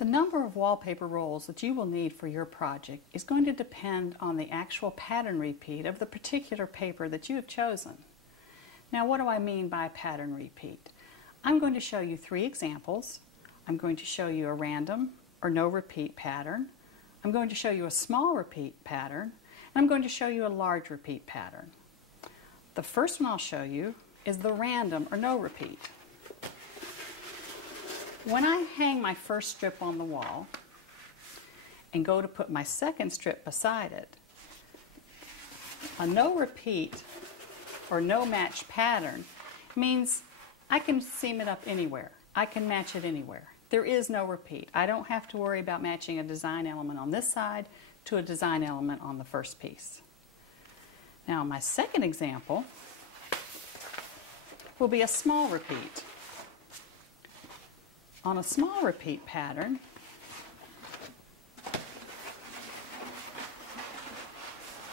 The number of wallpaper rolls that you will need for your project is going to depend on the actual pattern repeat of the particular paper that you have chosen. Now, what do I mean by pattern repeat? I'm going to show you 3 examples. I'm going to show you a random or no repeat pattern. I'm going to show you a small repeat pattern. And I'm going to show you a large repeat pattern. The first one I'll show you is the random or no repeat. When I hang my first strip on the wall and go to put my second strip beside it, a no repeat or no match pattern means I can seam it up anywhere. I can match it anywhere. There is no repeat. I don't have to worry about matching a design element on this side to a design element on the first piece. Now, my second example will be a small repeat. On a small repeat pattern, if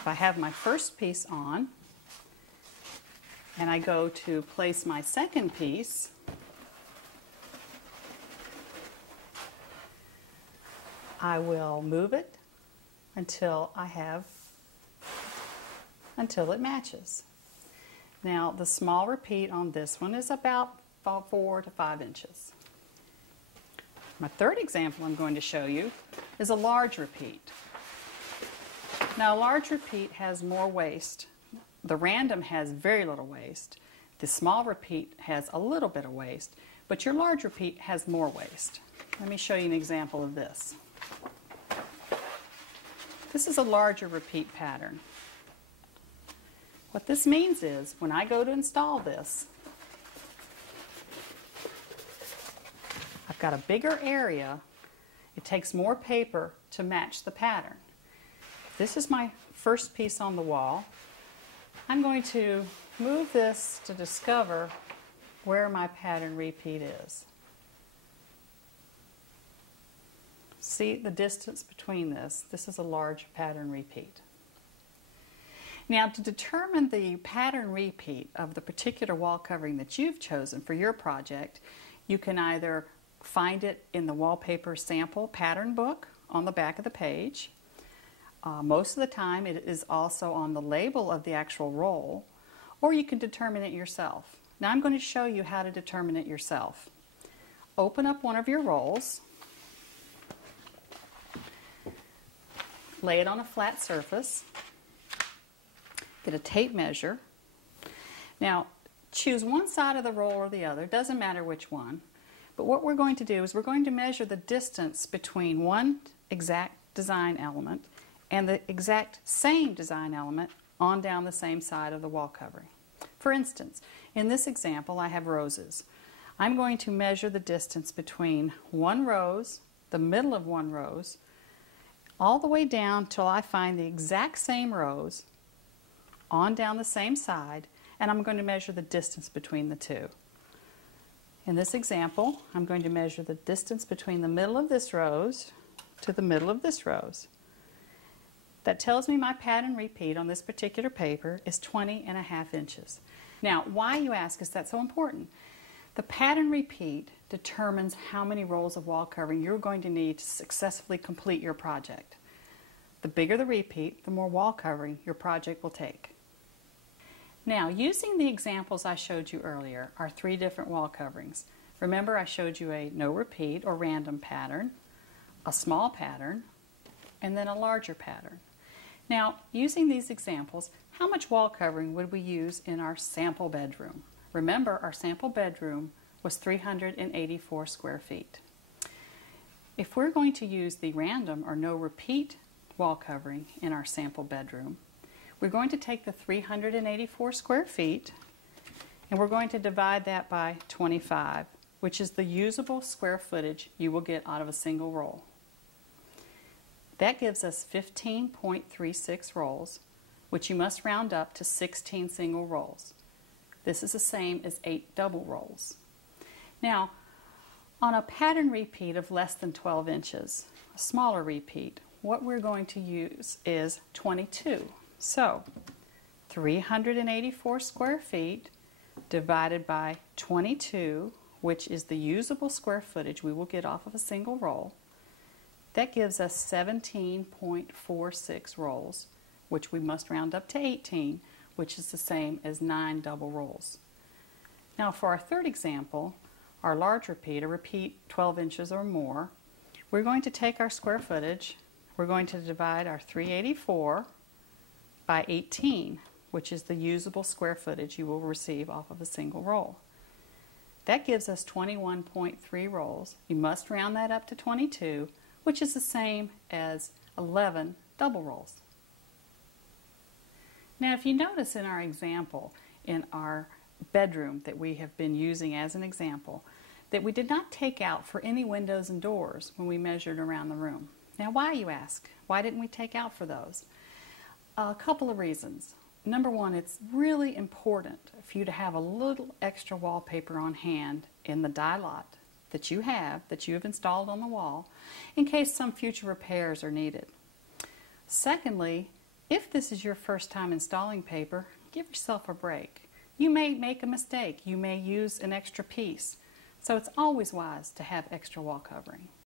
I have my first piece on and I go to place my second piece, I will move it until it matches. Now, the small repeat on this one is about 4 to 5 inches. My third example I'm going to show you is a large repeat. Now, a large repeat has more waste. The random has very little waste. The small repeat has a little bit of waste, but your large repeat has more waste. Let me show you an example of this. This is a larger repeat pattern. What this means is when I go to install this, I've got a bigger area. It takes more paper to match the pattern. This is my first piece on the wall. I'm going to move this to discover where my pattern repeat is. See the distance between this. This is a large pattern repeat. Now, to determine the pattern repeat of the particular wall covering that you've chosen for your project, you can either find it in the Wallpaper sample pattern book on the back of the page. Most of the time it is also on the label of the actual roll, or you can determine it yourself. Now, I'm going to show you how to determine it yourself. Open up one of your rolls, lay it on a flat surface, get a tape measure. Now, choose one side of the roll or the other, doesn't matter which one. But what we're going to do is we're going to measure the distance between one exact design element and the exact same design element on down the same side of the wall covering. For instance, in this example I have roses. I'm going to measure the distance between one rose, the middle of one rose, all the way down till I find the exact same rose on down the same side, and I'm going to measure the distance between the two. In this example, I'm going to measure the distance between the middle of this rose to the middle of this rose. That tells me my pattern repeat on this particular paper is 20.5 inches. Now, why, you ask, is that so important? The pattern repeat determines how many rolls of wall covering you're going to need to successfully complete your project. The bigger the repeat, the more wall covering your project will take. Now, using the examples I showed you earlier are 3 different wall coverings. Remember, I showed you a no repeat or random pattern, a small pattern, and then a larger pattern. Now, using these examples, how much wall covering would we use in our sample bedroom? Remember, our sample bedroom was 384 square feet. If we're going to use the random or no repeat wall covering in our sample bedroom, we're going to take the 384 square feet and we're going to divide that by 25, which is the usable square footage you will get out of a single roll. That gives us 15.36 rolls, which you must round up to 16 single rolls. This is the same as 8 double rolls. Now, on a pattern repeat of less than 12 inches, a smaller repeat, what we're going to use is 22. So, 384 square feet divided by 22, which is the usable square footage we will get off of a single roll, That gives us 17.46 rolls, which we must round up to 18, which is the same as 9 double rolls. Now for our third example, our large repeat, a repeat 12 inches or more, we're going to take our square footage, we're going to divide our 384 by 18, which is the usable square footage you will receive off of a single roll. That gives us 21.3 rolls. You must round that up to 22, which is the same as 11 double rolls. Now if you notice in our example, in our bedroom that we have been using as an example, that we did not take out for any windows and doors when we measured around the room. Now why, you ask? Why didn't we take out for those? A couple of reasons. Number one, it's really important for you to have a little extra wallpaper on hand in the die lot that you have installed on the wall in case some future repairs are needed. Secondly, if this is your first time installing paper, give yourself a break. You may make a mistake. You may use an extra piece. So it's always wise to have extra wall covering.